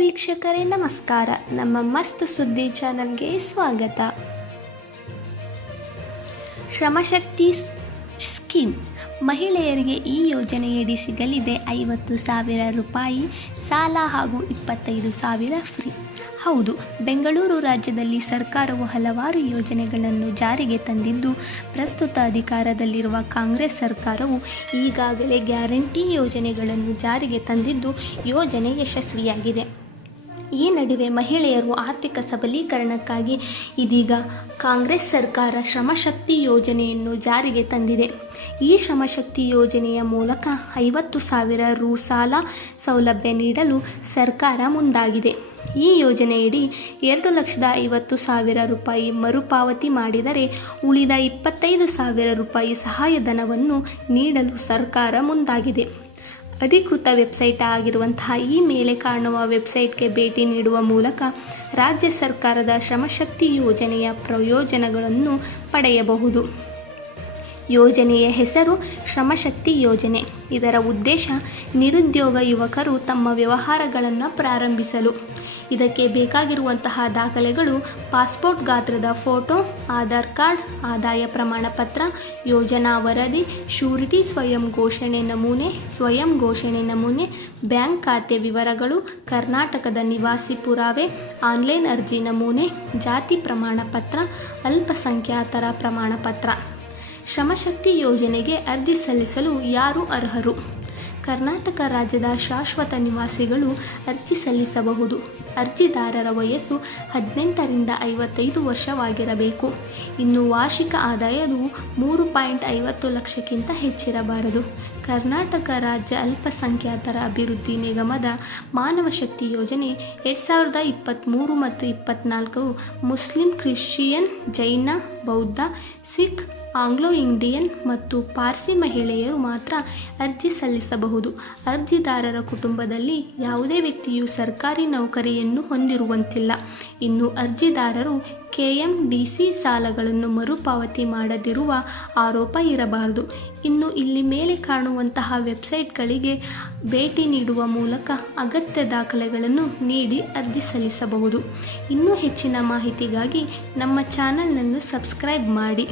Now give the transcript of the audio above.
ವೀಕ್ಷಕರೇ ನಮಸ್ಕಾರ. ನಮ್ಮ ಮಸ್ತ್ ಸುದ್ದಿ ಚಾನಲ್ಗೆ ಸ್ವಾಗತ. ಶ್ರಮಶಕ್ತಿ ಸ್ಕೀಮ್ ಮಹಿಳೆಯರಿಗೆ ಈ ಯೋಜನೆಯಡಿ ಸಿಗಲಿದೆ 50,000 ರೂಪಾಯಿ ಸಾಲ ಹಾಗೂ 25,000 ಫ್ರೀ. ಹೌದು, ಬೆಂಗಳೂರು ರಾಜ್ಯದಲ್ಲಿ ಸರ್ಕಾರವು ಹಲವಾರು ಯೋಜನೆಗಳನ್ನು ಜಾರಿಗೆ ತಂದಿದ್ದು, ಪ್ರಸ್ತುತ ಅಧಿಕಾರದಲ್ಲಿರುವ ಕಾಂಗ್ರೆಸ್ ಸರ್ಕಾರವು ಈಗಾಗಲೇ ಗ್ಯಾರಂಟಿ ಯೋಜನೆಗಳನ್ನು ಜಾರಿಗೆ ತಂದಿದ್ದು, ಯೋಜನೆ ಯಶಸ್ವಿಯಾಗಿದೆ. ಈ ನಡುವೆ ಮಹಿಳೆಯರು ಆರ್ಥಿಕ ಸಬಲೀಕರಣಕ್ಕಾಗಿ ಇದೀಗ ಕಾಂಗ್ರೆಸ್ ಸರ್ಕಾರ ಶ್ರಮಶಕ್ತಿ ಯೋಜನೆಯನ್ನು ಜಾರಿಗೆ ತಂದಿದೆ. ಈ ಶ್ರಮಶಕ್ತಿ ಯೋಜನೆಯ ಮೂಲಕ 50,000 ರು ಸಾಲ ಸೌಲಭ್ಯ ನೀಡಲು ಸರ್ಕಾರ ಮುಂದಾಗಿದೆ. ಈ ಯೋಜನೆಯಡಿ 2,50,000 ರೂಪಾಯಿ ಮರುಪಾವತಿ ಮಾಡಿದರೆ ಉಳಿದ 25,000 ರೂಪಾಯಿ ಸಹಾಯಧನವನ್ನು ನೀಡಲು ಸರ್ಕಾರ ಮುಂದಾಗಿದೆ. ಅಧಿಕೃತ ವೆಬ್ಸೈಟ್ ಆಗಿರುವಂತಹ ಈ ಮೇಲೆ ಕಾಣುವ ವೆಬ್ಸೈಟ್ಗೆ ಭೇಟಿ ನೀಡುವ ಮೂಲಕ ರಾಜ್ಯ ಸರ್ಕಾರದ ಶ್ರಮಶಕ್ತಿ ಯೋಜನೆಯ ಪ್ರಯೋಜನಗಳನ್ನು ಪಡೆಯಬಹುದು. ಯೋಜನೆಯ ಹೆಸರು ಶ್ರಮಶಕ್ತಿ ಯೋಜನೆ. ಇದರ ಉದ್ದೇಶ ನಿರುದ್ಯೋಗ ಯುವಕರು ತಮ್ಮ ವ್ಯವಹಾರಗಳನ್ನು ಪ್ರಾರಂಭಿಸಲು. ಇದಕ್ಕೆ ಬೇಕಾಗಿರುವಂತಹ ದಾಖಲೆಗಳು: ಪಾಸ್ಪೋರ್ಟ್ ಗಾತ್ರದ ಫೋಟೋ, ಆಧಾರ್ ಕಾರ್ಡ್, ಆದಾಯ ಪ್ರಮಾಣ ಪತ್ರ, ಯೋಜನಾ ವರದಿ, ಶ್ಯೂರಿಟಿ ಸ್ವಯಂ ಘೋಷಣೆ ನಮೂನೆ, ಬ್ಯಾಂಕ್ ಖಾತೆ ವಿವರಗಳು, ಕರ್ನಾಟಕದ ನಿವಾಸಿ ಪುರಾವೆ, ಆನ್ಲೈನ್ ಅರ್ಜಿ ನಮೂನೆ, ಜಾತಿ ಪ್ರಮಾಣ ಪತ್ರ, ಅಲ್ಪಸಂಖ್ಯಾತರ ಪ್ರಮಾಣ ಪತ್ರ. ಶ್ರಮಶಕ್ತಿ ಯೋಜನೆಗೆ ಅರ್ಜಿ ಸಲ್ಲಿಸಲು ಯಾರು ಅರ್ಹರು? ಕರ್ನಾಟಕ ರಾಜ್ಯದ ಶಾಶ್ವತ ನಿವಾಸಿಗಳು ಅರ್ಜಿ ಸಲ್ಲಿಸಬಹುದು. ಅರ್ಜಿದಾರರ ವಯಸ್ಸು 18ರಿಂದ 55 ವರ್ಷವಾಗಿರಬೇಕು. ಇನ್ನು ವಾರ್ಷಿಕ ಆದಾಯವು 3.50 ಲಕ್ಷಕ್ಕಿಂತ ಹೆಚ್ಚಿರಬಾರದು. ಕರ್ನಾಟಕ ರಾಜ್ಯ ಅಲ್ಪಸಂಖ್ಯಾತರ ಅಭಿವೃದ್ಧಿ ನಿಗಮದ ಮಾನವ ಶಕ್ತಿ ಯೋಜನೆ 2023 ಮತ್ತು 24 ಮುಸ್ಲಿಂ, ಕ್ರಿಶ್ಚಿಯನ್, ಜೈನ, ಬೌದ್ಧ, ಸಿಖ್, ಆಂಗ್ಲೋ ಇಂಡಿಯನ್ ಮತ್ತು ಪಾರ್ಸಿ ಮಹಿಳೆಯರು ಮಾತ್ರ ಅರ್ಜಿ ಸಲ್ಲಿಸಬಹುದು. ಅರ್ಜಿದಾರರ ಕುಟುಂಬದಲ್ಲಿ ಯಾವುದೇ ವ್ಯಕ್ತಿಯು ಸರ್ಕಾರಿ ನೌಕರಿಯನ್ನು ಹೊಂದಿರುವಂತಿಲ್ಲ. ಇನ್ನು ಅರ್ಜಿದಾರರು KMDC ಸಾಲಗಳನ್ನು ಮರುಪಾವತಿ ಮಾಡದಿರುವ ಆರೋಪ ಇರಬಾರದು. ಇನ್ನು ಇಲ್ಲಿ ಮೇಲೆ ಕಾಣುವಂತಹ ವೆಬ್ಸೈಟ್ಗಳಿಗೆ ಭೇಟಿ ನೀಡುವ ಮೂಲಕ ಅಗತ್ಯ ದಾಖಲೆಗಳನ್ನು ನೀಡಿ ಅರ್ಜಿ ಸಲ್ಲಿಸಬಹುದು. ಇನ್ನೂ ಹೆಚ್ಚಿನ ಮಾಹಿತಿಗಾಗಿ ನಮ್ಮ ಚಾನಲನ್ನು ಸಬ್ಸ್ಕ್ರೈಬ್ ಮಾಡಿ.